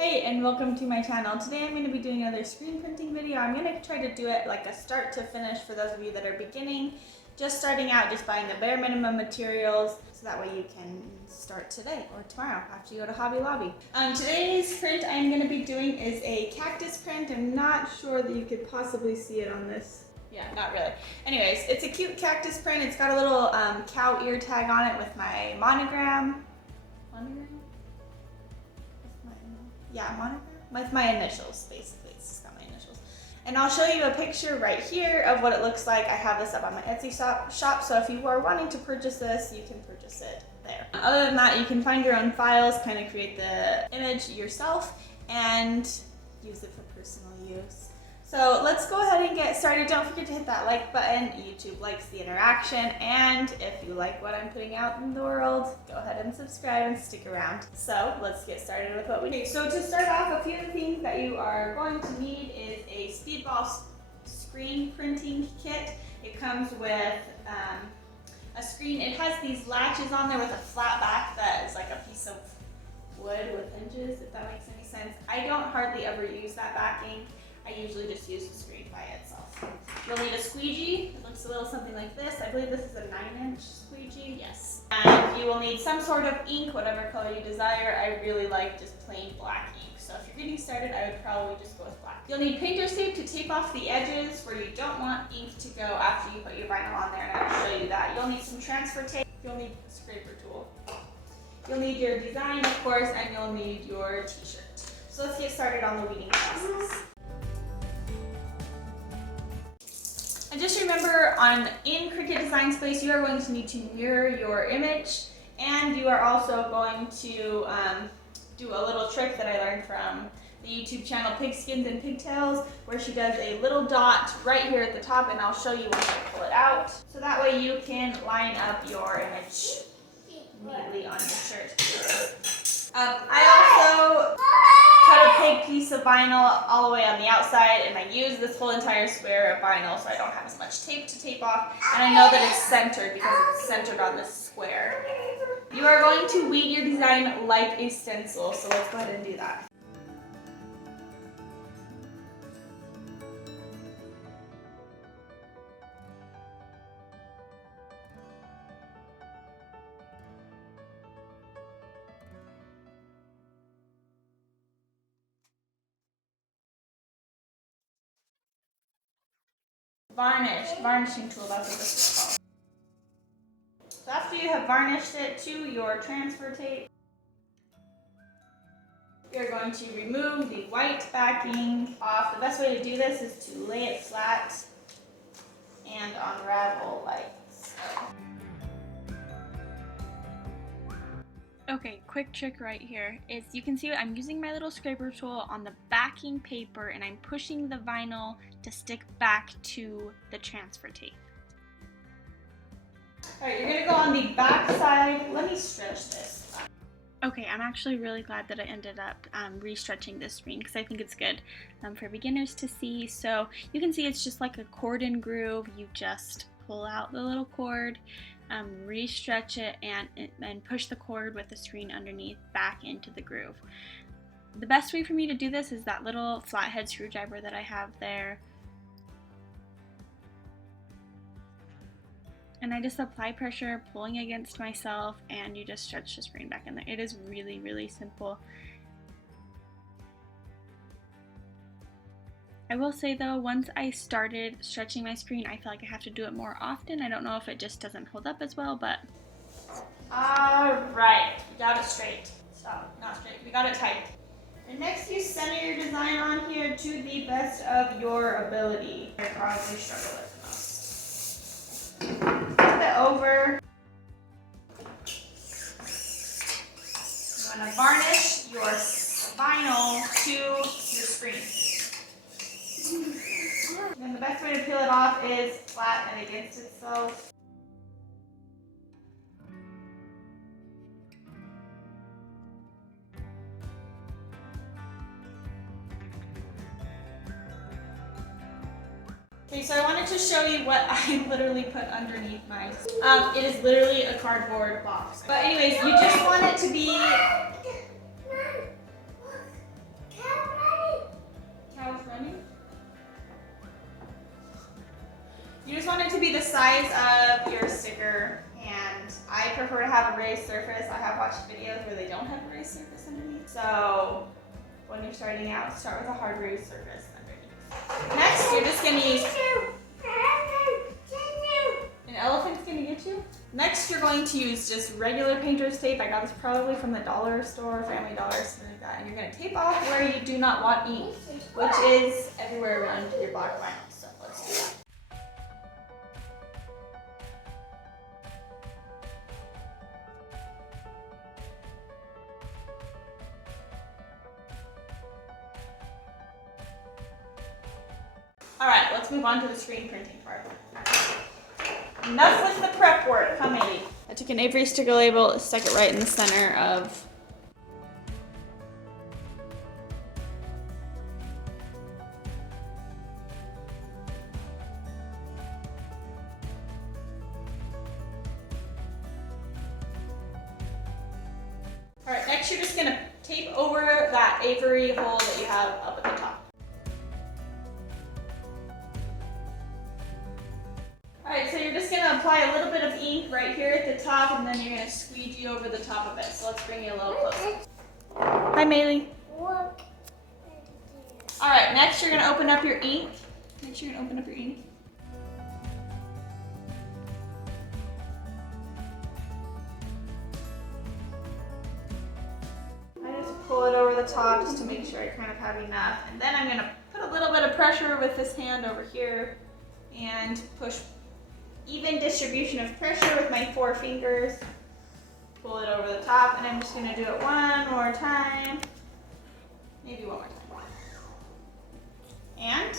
Hey, and welcome to my channel. Today I'm going to be doing another screen printing video. I'm going to try to do it like a start to finish for those of you that are beginning, just starting out, just buying the bare minimum materials, so that way you can start today or tomorrow after you go to Hobby Lobby. Today's print I'm going to be doing is a cactus print. I'm not sure that you could possibly see it on this. Yeah, not really. Anyways, it's a cute cactus print. It's got a little cow ear tag on it with my monogram. Monogram with my initials, basically. It's just got my initials. And I'll show you a picture right here of what it looks like. I have this up on my Etsy shop, so if you are wanting to purchase this, you can purchase it there. Other than that, you can find your own files, kind of create the image yourself, and use it for personal use. So let's go ahead and get started. Don't forget to hit that like button. YouTube likes the interaction, and if you like what I'm putting out in the world, go ahead and subscribe and stick around. So let's get started with what we need. So to start off, a few of the things that you are going to need is a speedball screen printing kit. It comes with a screen. It has these latches on there with a flat back that is like a piece of wood with hinges, if that makes any sense. I don't hardly ever use that backing. I usually just use the screen by itself. You'll need a squeegee. It looks a little something like this. I believe this is a 9-inch squeegee. Yes. And you will need some sort of ink, whatever color you desire. I really like just plain black ink. So if you're getting started, I would probably just go with black. You'll need painter's tape to tape off the edges where you don't want ink to go after you put your vinyl on there, and I'll show you that. You'll need some transfer tape. You'll need a scraper tool. You'll need your design, of course, and you'll need your t-shirt. So let's get started on the weeding process. And just remember, in Cricut Design Space, you are going to need to mirror your image, and you are also going to do a little trick that I learned from the YouTube channel Pigskins and Pigtails, where she does a little dot right here at the top, and I'll show you once I pull it out. So that way you can line up your image neatly on your shirt. I also cut a big piece of vinyl all the way on the outside, and I use this whole entire square of vinyl so I don't have as much tape to tape off, and I know that it's centered because it's centered on this square. You are going to weed your design like a stencil, so let's go ahead and do that. Varnishing tool, that's what this is called. So after you have varnished it to your transfer tape, you're going to remove the white backing off. The best way to do this is to lay it flat and unravel like so. Okay, quick trick right here is you can see I'm using my little scraper tool on the backing paper, and I'm pushing the vinyl to stick back to the transfer tape. Alright, you're going to go on the back side. Let me stretch this. Okay, I'm actually really glad that I ended up re-stretching this screen because I think it's good for beginners to see. So you can see it's just like a cordon groove. You just pull out the little cord, re-stretch it, and push the cord with the screen underneath back into the groove. The best way for me to do this is that little flathead screwdriver that I have there. And I just apply pressure, pulling against myself, and you just stretch the screen back in there. It is really, really simple. I will say though, once I started stretching my screen, I feel like I have to do it more often. I don't know if it just doesn't hold up as well, but... Alright, we got it straight. Stop, not straight, we got it tight. And next you center your design on here to the best of your ability. I probably struggle with the most. Flip it over. You want to varnish your vinyl to your screen. And the best way to peel it off is flat and against itself. Okay, so I wanted to show you what I literally put underneath mine. It is literally a cardboard box. But anyways, you just want it to be You just want it to be the size of your sticker, and I prefer to have a raised surface. I have watched videos where they don't have a raised surface underneath. So when you're starting out, start with a hard raised surface underneath. Next, you're just gonna use... An elephant's gonna get you? Next, you're going to use just regular painter's tape. I got this probably from the dollar store, Family Dollar, something like that. And you're gonna tape off where you do not want ink, which is everywhere around your black vinyl. So let's do that. All right, let's move on to the screen printing part. Enough with the prep work, come Haley. I took an Avery sticker label, stuck it right in the center of All right, next you're just gonna tape over that Avery hole that you have up at the top. Alright, so you're just going to apply a little bit of ink right here at the top, and then you're going to squeegee over the top of it. So let's bring you a little closer. Hi, Maylee. Alright, next you're going to open up your ink. Make sure you're going to open up your ink. I just pull it over the top just to make sure I kind of have enough. And then I'm going to put a little bit of pressure with this hand over here and push even distribution of pressure with my 4 fingers. Pull it over the top, and I'm just going to do it one more time. Maybe one more time. And